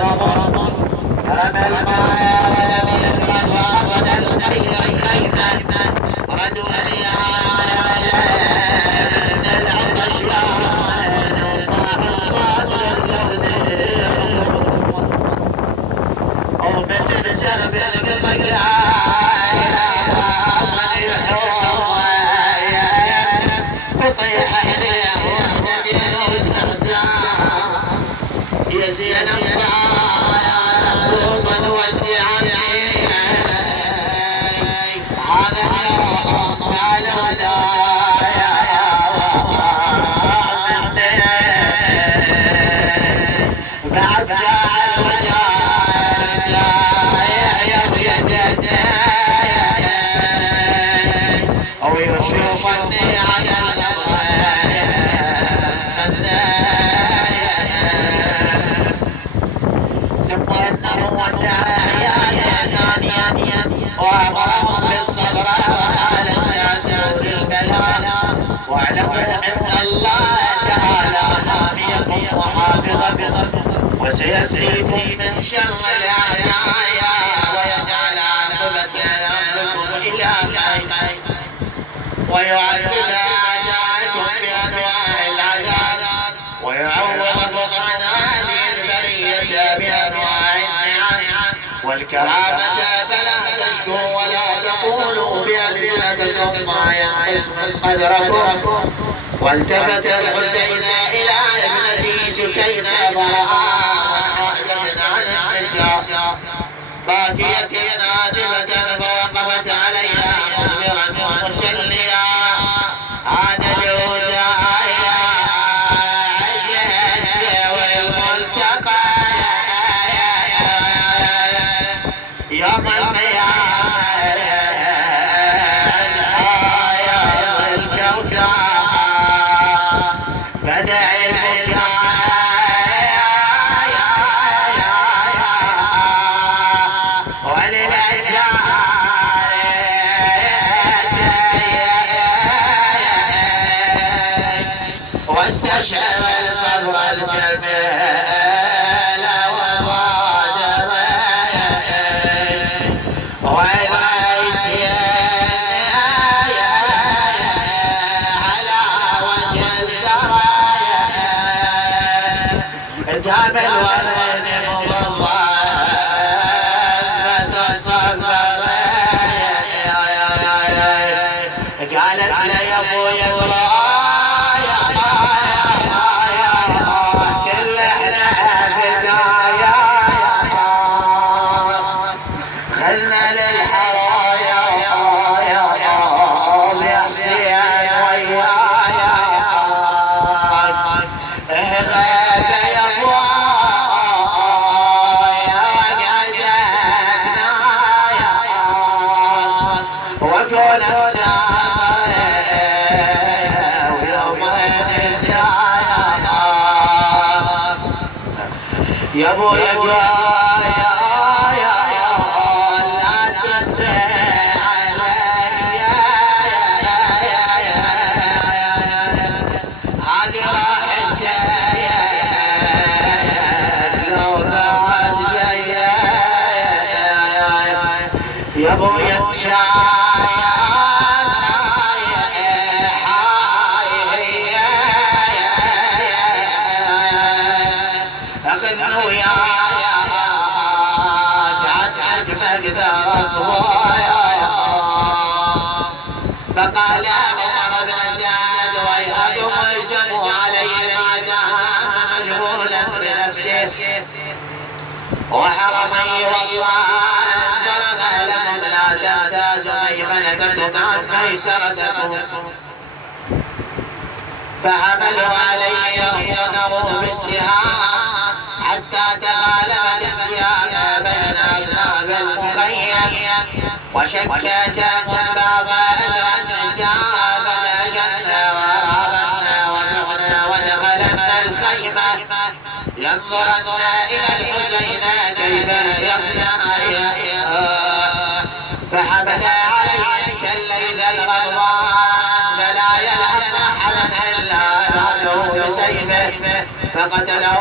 ضربت رمى الماء ولم يجرد وقصد الخير خيفا ردوا من العطشان وصاح صاد للرضيع ومثل سرب القطيع تطيح إليه وحدة وتهدى يا زينب صاروما ودعني هذا اليوم يا لولا بعد ساعة الوداع يا بيدك أو يشوفني على وأمرهم بالصبر وقال استعدوا للبلاء واعلموا أن الله تعالى حاميكم وحافظكم وسيكفيكم من شر الأعداء ويجعل عاقبة أمركم إلى خير ويعذب أعداءكم بأنواع العذاب ويعوضكم عن هذه البرية بأنواع النعم والكرامة فلا تشكوا ولا تقولوا بألسنتكم ما ينقص من قدركم. والتفت الحسين إلى ابنته سكينة فرآها منعزلة عن النساء باكية نادمة فوقفت عليها مخبرا ومسليا عاد الهدى والملتقى يوم القيامة الكوثر فدع البكاء وللأسرار واستشعر صبر الجميل دام الولد مضلل فتصبر قالت له يا ابويا كل احنا بدايه خلنا للحرايا يا حسين ويايا يا ابويا لا تنسى علي هذه راحت لو بعد جايه يا ابويا فقال عمر بن سعد ويهدم الجمع عليه العداء مشغولا بنفسه وحرمي والله بلغ لكم لا تمتازوا ميمنتكم عن ميسرتكم فحملوا عليه يرمونه بالسهام حتى تغالبت السهام بين أبناب المخيم وشك جاهم بعض أجر النساء فنجتنا ورابتنا وسحنا ودخلنا الخيمة ينظرن إلى الحسين كيف يصنع فحمل عليه كالليل الغضبان فلا يلعن أحدا إلا بعده بسيفه فقتله